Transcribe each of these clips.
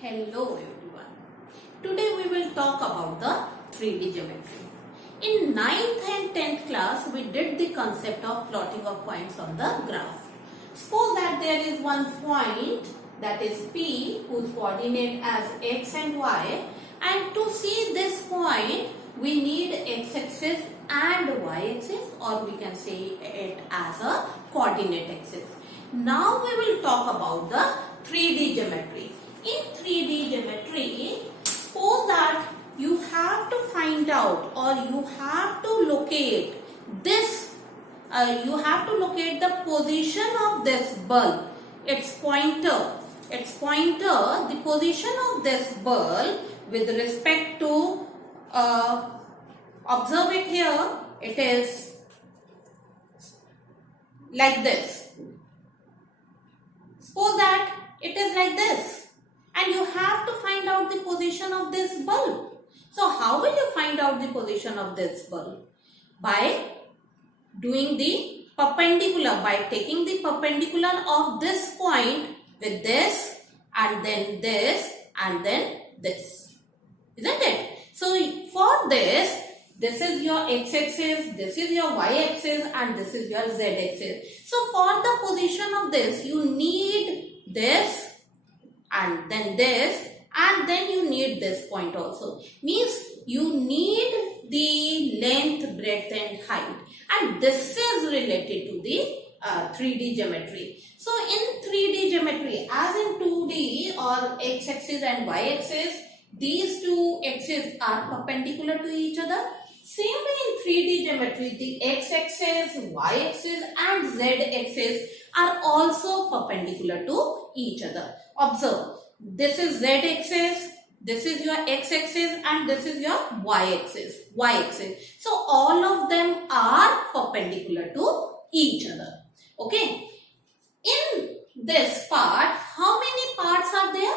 Hello everyone. Today we will talk about the 3D geometry. In 9th and 10th class we did the concept of plotting of points on the graph. Suppose that there is one point, that is P, whose coordinate as x and y, and to see this point we need x-axis and y-axis, or we can say it as a coordinate axis. Now we will talk about the 3D geometry. In 3D geometry, suppose that you have to find out, or you have to locate this, the position of this bulb, its pointer, the position of this bulb with respect to, observe it here, it is like this. Suppose that it is like this. And you have to find out the position of this bulb. So how will you find out the position of this bulb? By doing the perpendicular, by taking the perpendicular of this point with this, and then this, and then this. Isn't it? So for this is your x-axis, this is your y-axis, and this is your z-axis. So for the position of this, you need this, and then this, and then you need this point also. Means you need the length, breadth and height, and this is related to the 3D geometry. So in 3D geometry, as in 2D or x-axis and y-axis, these two axes are perpendicular to each other. Same way in 3D geometry, the x-axis, y-axis and z-axis are also perpendicular to each other. Observe, this is z-axis, this is your x-axis, and this is your y-axis. So all of them are perpendicular to each other. Okay. In this part, how many parts are there?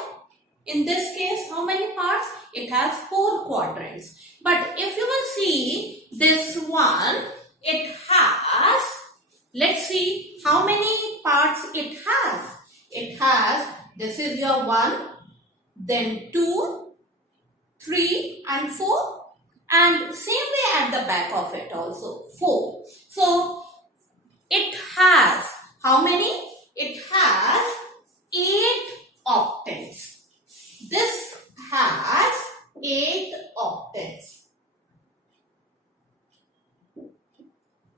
In this case, how many parts? It has 4 quadrants. But if you will see this one, it has, let's see how many parts it has. It has, this is your 1, then 2, 3 and 4, and same way at the back of it also 4. So it has how many? It has 8 octants. This has 8 octants.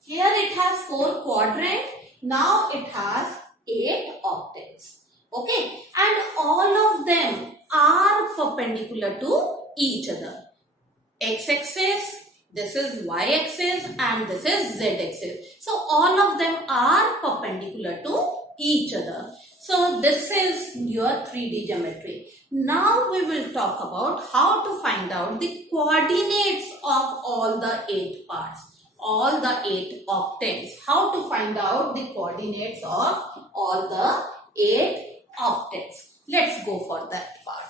Here it has 4 quadrants. Now it has 8 octants. Okay, and all of them are perpendicular to each other. X-axis, this is y-axis, and this is z-axis. So all of them are perpendicular to each other. So this is your 3D geometry. Now we will talk about how to find out the coordinates of all the 8 parts, all the 8 octants. How to find out the coordinates of all the 8 octants. Let's go for that part.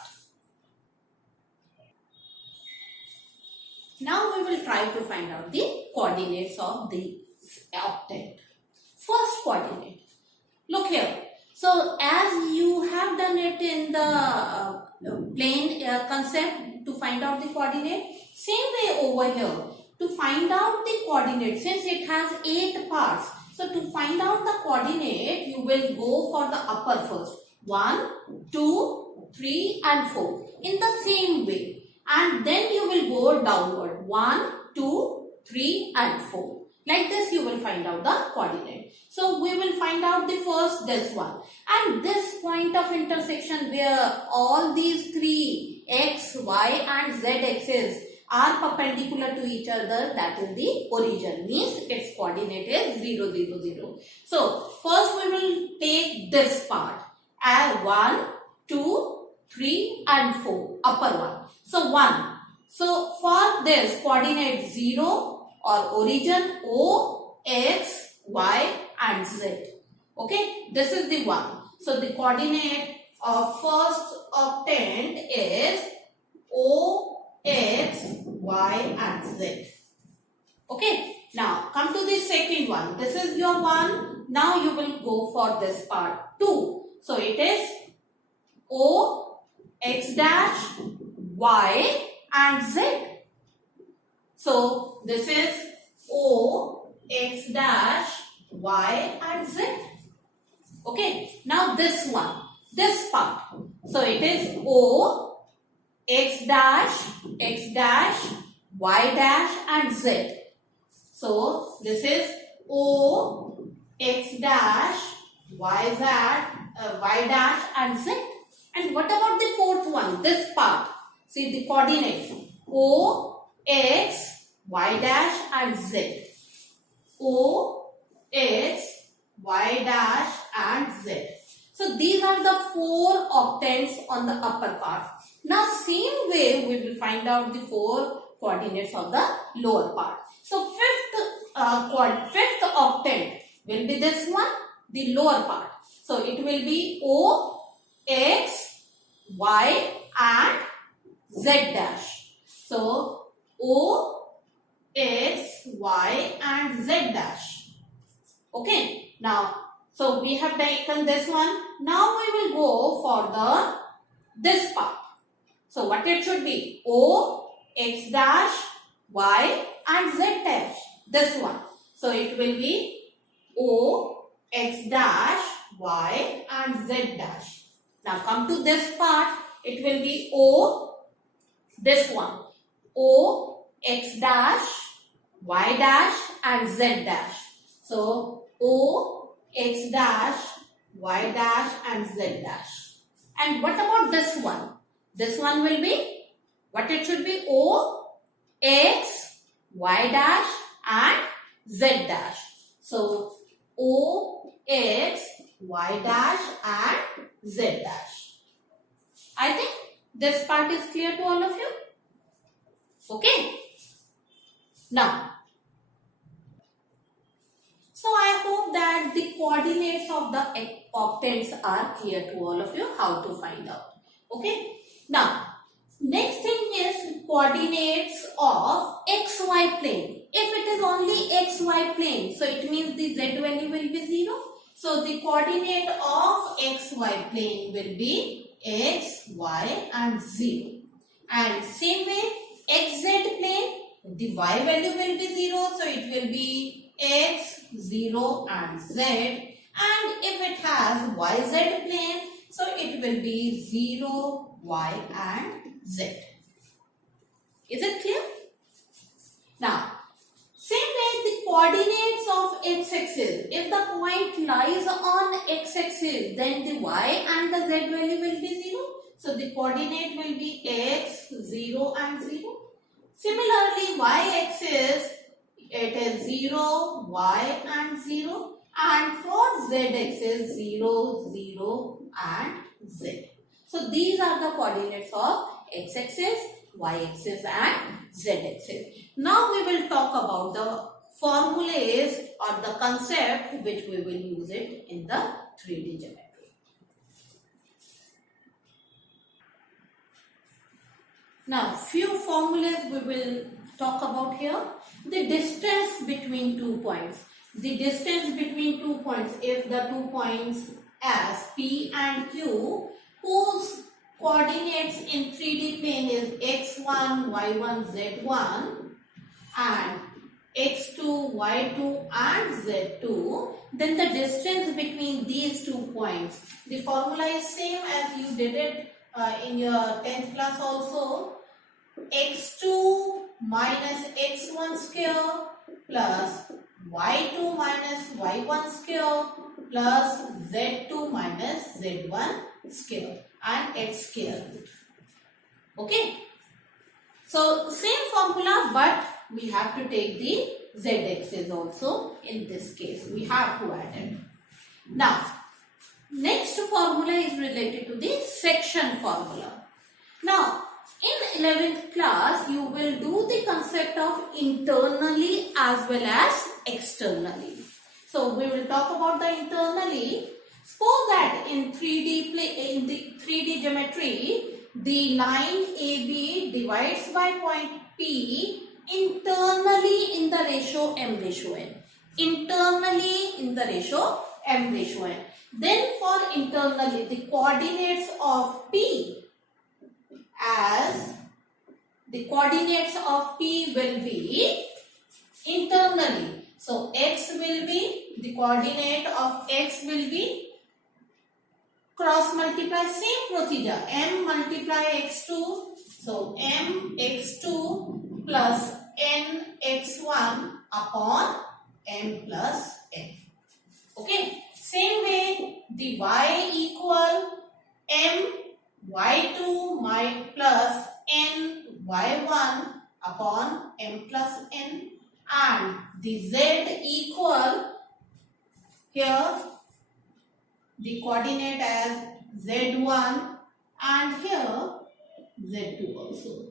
Now we will try to find out the coordinates of the octant. First coordinate. Look here. So as you have done it in the plane concept to find out the coordinate, same way over here. To find out the coordinate, since it has 8 parts, so to find out the coordinate, you will go for the upper first. 1, 2, 3 and 4 in the same way, and then you will go downward. 1, 2, 3 and 4. Like this you will find out the coordinate. So we will find out the first, this one, and this point of intersection where all these 3 x, y and z axes are perpendicular to each other, that is the origin, means its coordinate is 0, 0, 0. So first we will take this part as 1, 2, 3 and 4, upper one. So 1. So for this coordinate 0 or origin O, X, Y and Z. Okay, this is the 1. So the coordinate of first octant is O, X, Y and Z. Okay, now come to the second one. This is your 1. Now you will go for this part 2. So it is O, x dash, y and z. So this is O, x dash, y and z. Okay, now this one, this part. So it is O, x dash, y dash and z. So this is O, x dash, y dash and z. And what about the fourth one, this part? See the coordinates. O, x, y dash and z. O, x, y dash and z. So these are the four octants on the upper part. Now same way we will find out the four coordinates of the lower part. So fifth octant will be this one, the lower part. So it will be O, x, y and z dash. So O, x, y and z dash. Okay. Now, so we have taken this one. Now we will go for this part. So what it should be? O, x dash, y and z dash. This one. So it will be O, x dash, y and z dash. Now come to this part. It will be O, this one. O, x dash, y dash and z dash. So O, x dash, y dash and z dash. And what about this one? This one will be, what it should be? O, x, y dash and z dash. So O, x, y dash and z dash. I think this part is clear to all of you. Okay. Now, so I hope that the coordinates of the octants are clear to all of you how to find out. Okay. Now, next thing is coordinates of xy plane. If it is only xy plane, so it means the z value will be 0. So the coordinate of xy plane will be x, y and 0. And same way xz plane, the y value will be 0. So it will be x, 0 and z. And if it has yz plane, so it will be 0, y and z. Is it clear? Now, same way the coordinates of x-axis. If the point lies on x-axis, then the y and the z value will be 0. So the coordinate will be x, 0 and 0. Similarly, y-axis, it is 0, y and 0. And for z-axis, 0, 0 and z. So these are the coordinates of x-axis, y-axis and z-axis. Now we will talk about the formulas or the concept which we will use it in the 3D geometry. Now few formulas we will talk about here. The distance between 2 points. The distance between 2 points, if the 2 points as P and Q, whose coordinates in 3D plane is x1, y1, z1 and x2, y2 and z2, then the distance between these 2 points, the formula is same as you did it in your 10th class also. x2 minus x1 square plus y2 minus y1 square plus z2 minus z1 square and x square. Okay. So same formula, but we have to take the z-axis also in this case. We have to add it. Now, next formula is related to the section formula. Now, in 11th class, you will do the concept of internally as well as externally. So, we will talk about the internally. Suppose that in the 3D geometry, the line AB divides by point P internally in the ratio m ratio n. Internally in the ratio m ratio n. Then for internally, the coordinates of P as the coordinates of P will be internally. So x will be, the coordinate of x will be cross multiply, same procedure, m multiply x2. So m x2 plus n x1 upon m plus n. Okay, same way the y equal m y2 my plus n y1 upon m plus n, and the z equal, here the coordinate as z1 and here z2 also.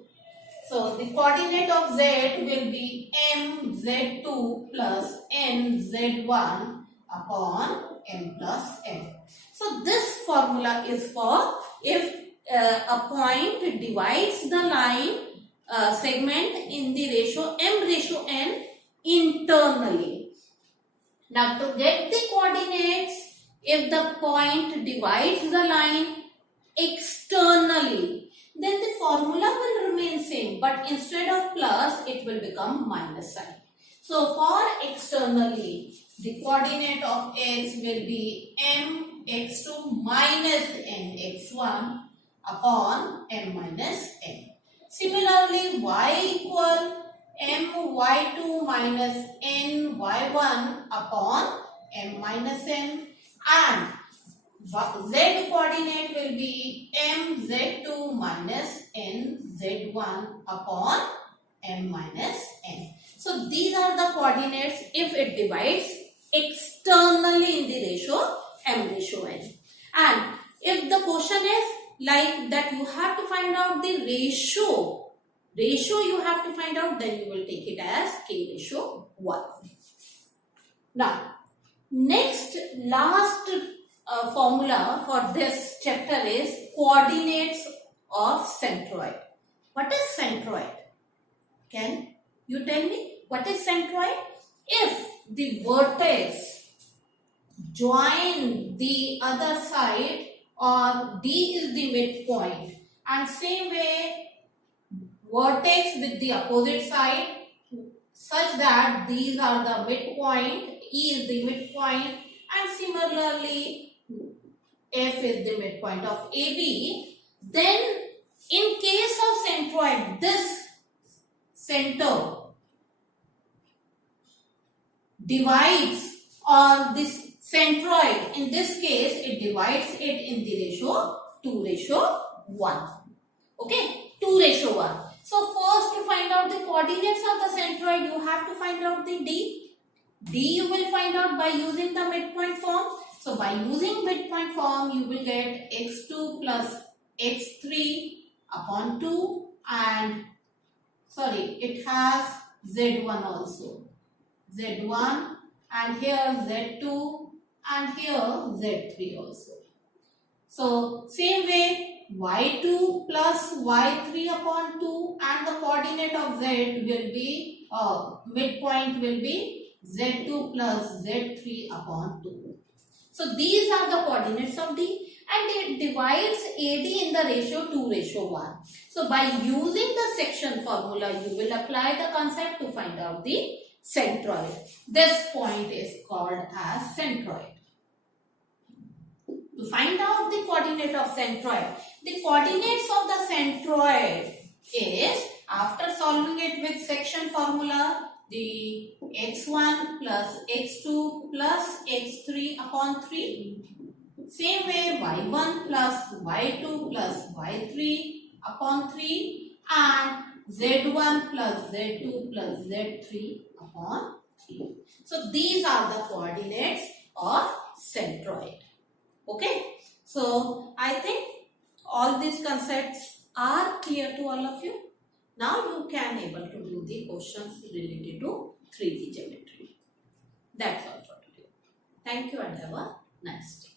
So the coordinate of z will be m z2 plus n z1 upon m plus n. So this formula is for if a point divides the line segment in the ratio m ratio n internally. Now to get the coordinates, if the point divides the line externally, then the formula will remain same, but instead of plus it will become minus sign. So for externally, the coordinate of x will be m x2 minus n x1 upon m minus n. Similarly, y equal m y2 minus n y1 upon m minus n, and z coordinate will be m z2 minus n z1 upon m minus n. So these are the coordinates if it divides externally in the ratio m ratio n. And if the question is like that, you have to find out the ratio you have to find out, then you will take it as k ratio 1. Now next last formula for this chapter is coordinates of centroid. What is centroid? Can you tell me what is centroid? If the vertex join the other side, or D is the midpoint, and same way vertex with the opposite side such that these are the midpoint, E is the midpoint, and similarly F is the midpoint of AB, then in case of centroid, this center divides, or this centroid, in this case it divides it in the ratio 2:1. Okay, 2:1. So first, to find out the coordinates of the centroid, you have to find out the D. D you will find out by using the midpoint form. So by using midpoint form, you will get x2 plus x3 upon 2, and sorry, it has z1 also. z1, and here z2, and here z3 also. So same way, y2 plus y3 upon 2, and the coordinate of z will be, midpoint will be z2 plus z3 upon 2. So these are the coordinates of D, and it divides AD in the ratio 2:1. So by using the section formula, you will apply the concept to find out the centroid. This point is called as centroid. To find out the coordinate of centroid, the coordinates of the centroid is, after solving it with section formula, the x1 plus x2 plus x3 upon 3. Same way, y1 plus y2 plus y3 upon 3, and z1 plus z2 plus z3 upon 3. So these are the coordinates of centroid. Okay, so I think all these concepts are clear to all of you. Now you can able to do the questions related to 3D geometry. That's all for today. Thank you and have a nice day.